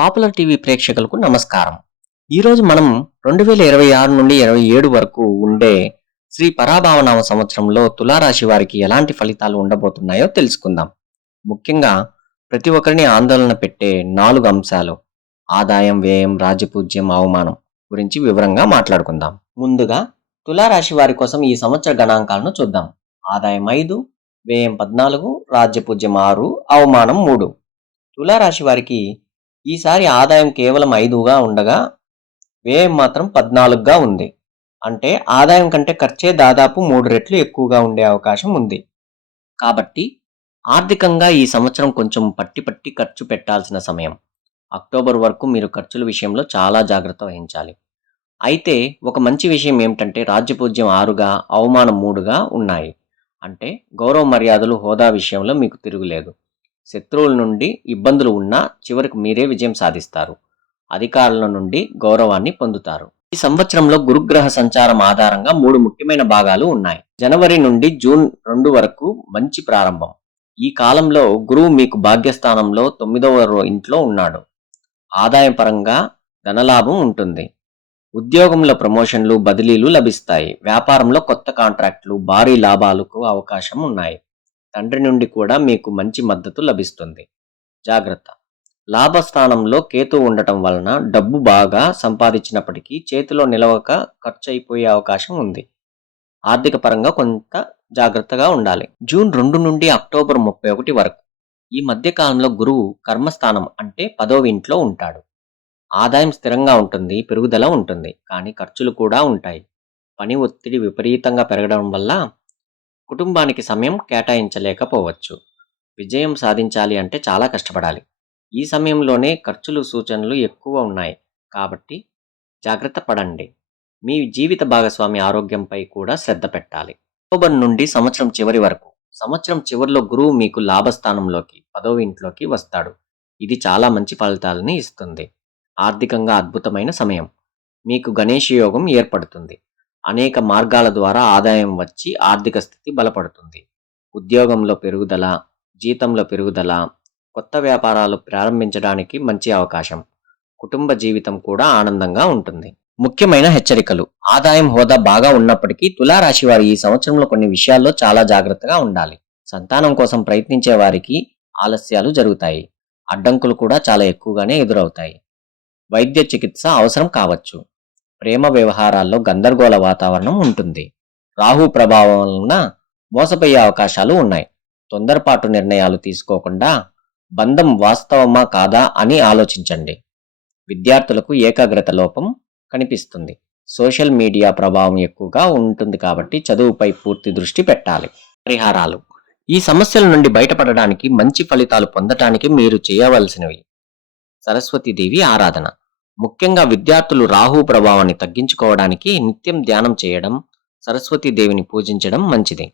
Popular TV ప్రేక్షకులకు నమస్కారం. ఈరోజు మనం 2026 నుండి 27 వరకు ఉండే శ్రీ పరాభావనామ సంవత్సరంలో తులారాశి వారికి ఎలాంటి ఫలితాలు ఉండబోతున్నాయో తెలుసుకుందాం. ముఖ్యంగా ప్రతి ఒక్కరిని ఆందోళన పెట్టే 4 అంశాలు ఆదాయం, వ్యయం, రాజ్యపూజ్యం, అవమానం గురించి వివరంగా మాట్లాడుకుందాం. ముందుగా తులారాశి వారి కోసం ఈ సంవత్సర గణాంకాలను చూద్దాం. ఆదాయం 5, వ్యయం 14, రాజ్యపూజ్యం 6, అవమానం 3. తులారాశి వారికి ఈసారి ఆదాయం కేవలం 5గా ఉండగా వ్యయం మాత్రం 14గా ఉంది. అంటే ఆదాయం కంటే ఖర్చే దాదాపు 3 రెట్లు ఎక్కువగా ఉండే అవకాశం ఉంది. కాబట్టి ఆర్థికంగా ఈ సంవత్సరం కొంచెం పట్టి ఖర్చు పెట్టాల్సిన సమయం. అక్టోబర్ వరకు మీరు ఖర్చుల విషయంలో చాలా జాగ్రత్త వహించాలి. అయితే ఒక మంచి విషయం ఏమిటంటే రాజ్యపూజ్యం 6గా, అవమానం 3గా ఉన్నాయి. అంటే గౌరవ మర్యాదలు, హోదా విషయంలో మీకు తిరుగులేదు. శత్రువుల నుండి ఇబ్బందులు ఉన్నా చివరికి మీరే విజయం సాధిస్తారు. అధికారుల నుండి గౌరవాన్ని పొందుతారు. ఈ సంవత్సరంలో గురుగ్రహ సంచారం ఆధారంగా 3 ముఖ్యమైన భాగాలు ఉన్నాయి. జనవరి నుండి జూన్ 2 వరకు మంచి ప్రారంభం. ఈ కాలంలో గురువు మీకు భాగ్యస్థానంలో 9వ ఇంట్లో ఉన్నాడు. ఆదాయ పరంగా ధనలాభం ఉంటుంది. ఉద్యోగంలో ప్రమోషన్లు, బదిలీలు లభిస్తాయి. వ్యాపారంలో కొత్త కాంట్రాక్టులు, భారీ లాభాలకు అవకాశం ఉన్నాయి. తండ్రి నుండి కూడా మీకు మంచి మద్దతు లభిస్తుంది. జాగ్రత్త, లాభస్థానంలో కేతు ఉండటం వలన డబ్బు బాగా సంపాదించినప్పటికీ చేతిలో నిలవక ఖర్చు అయిపోయే అవకాశం ఉంది. ఆర్థిక పరంగా కొంత జాగ్రత్తగా ఉండాలి. జూన్ 2 నుండి అక్టోబర్ 31 వరకు ఈ మధ్య కాలంలో గురువు కర్మస్థానం అంటే 10వ ఇంట్లో ఉంటాడు. ఆదాయం స్థిరంగా ఉంటుంది, పెరుగుదల ఉంటుంది, కానీ ఖర్చులు కూడా ఉంటాయి. పని ఒత్తిడి విపరీతంగా పెరగడం వల్ల కుటుంబానికి సమయం కేటాయించలేకపోవచ్చు. విజయం సాధించాలి అంటే చాలా కష్టపడాలి. ఈ సమయంలోనే ఖర్చులు సూచనలు ఎక్కువ ఉన్నాయి. కాబట్టి జాగ్రత్త పడండి. మీ జీవిత భాగస్వామి ఆరోగ్యంపై కూడా శ్రద్ధ పెట్టాలి. అక్టోబర్ నుండి సంవత్సరం చివరి వరకు. సంవత్సరం చివరిలో గురువు మీకు లాభస్థానంలోకి 10వ ఇంట్లోకి వస్తాడు. ఇది చాలా మంచి ఫలితాలని ఇస్తుంది. ఆర్థికంగా అద్భుతమైన సమయం. మీకు గణేష్ యోగం ఏర్పడుతుంది. అనేక మార్గాల ద్వారా ఆదాయం వచ్చి ఆర్థిక స్థితి బలపడుతుంది. ఉద్యోగంలో పెరుగుదల, జీతంలో పెరుగుదల, కొత్త వ్యాపారాలు ప్రారంభించడానికి మంచి అవకాశం. కుటుంబ జీవితం కూడా ఆనందంగా ఉంటుంది. ముఖ్యమైన హెచ్చరికలు. ఆదాయం, హోదా బాగా ఉన్నప్పటికీ తులారాశి వారు ఈ సంవత్సరంలో కొన్ని విషయాల్లో చాలా జాగ్రత్తగా ఉండాలి. సంతానం కోసం ప్రయత్నించే వారికి ఆలస్యాలు జరుగుతాయి. అడ్డంకులు కూడా చాలా ఎక్కువగానే ఎదురవుతాయి. వైద్య చికిత్స అవసరం కావచ్చు. ప్రేమ వ్యవహారాల్లో గందరగోళ వాతావరణం ఉంటుంది. రాహు ప్రభావం వలన మోసపోయే అవకాశాలు ఉన్నాయి. తొందరపాటు నిర్ణయాలు తీసుకోకుండా బంధం వాస్తవమా కాదా అని ఆలోచించండి. విద్యార్థులకు ఏకాగ్రత లోపం కనిపిస్తుంది. సోషల్ మీడియా ప్రభావం ఎక్కువగా ఉంటుంది కాబట్టి చదువుపై పూర్తి దృష్టి పెట్టాలి. పరిహారాలు. ఈ సమస్యల నుండి బయటపడడానికి, మంచి ఫలితాలు పొందటానికి మీరు చేయవలసినవి: సరస్వతీదేవి ఆరాధన. ముఖ్యంగా విద్యార్థులు రాహు ప్రభావాన్ని తగ్గించుకోవడానికి నిత్యం ధ్యానం చేయడం, సరస్వతీదేవిని పూజించడం మంచిది.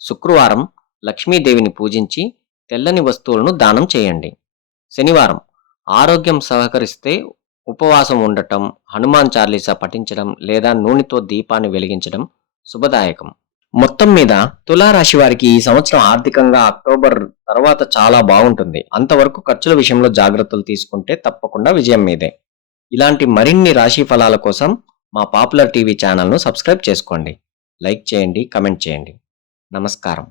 శుక్రవారం లక్ష్మీదేవిని పూజించి తెల్లని వస్తువులను దానం చేయండి. శనివారం ఆరోగ్యం సహకరిస్తే ఉపవాసం ఉండటం, హనుమాన్ చాలీసా పఠించడం లేదా నూనెతో దీపాన్ని వెలిగించడం శుభదాయకం. మొత్తం మీద తులారాశి వారికి ఈ సంవత్సరం ఆర్థికంగా అక్టోబర్ తర్వాత చాలా బాగుంటుంది. అంతవరకు ఖర్చుల విషయంలో జాగ్రత్తలు తీసుకుంటే తప్పకుండా విజయం మీదే. ఇలాంటి మరిన్ని రాశి ఫలాల కోసం మా పాపులర్ టీవీ ఛానల్ను సబ్స్క్రైబ్ చేసుకోండి. లైక్ చేయండి, కమెంట్ చేయండి. నమస్కారం.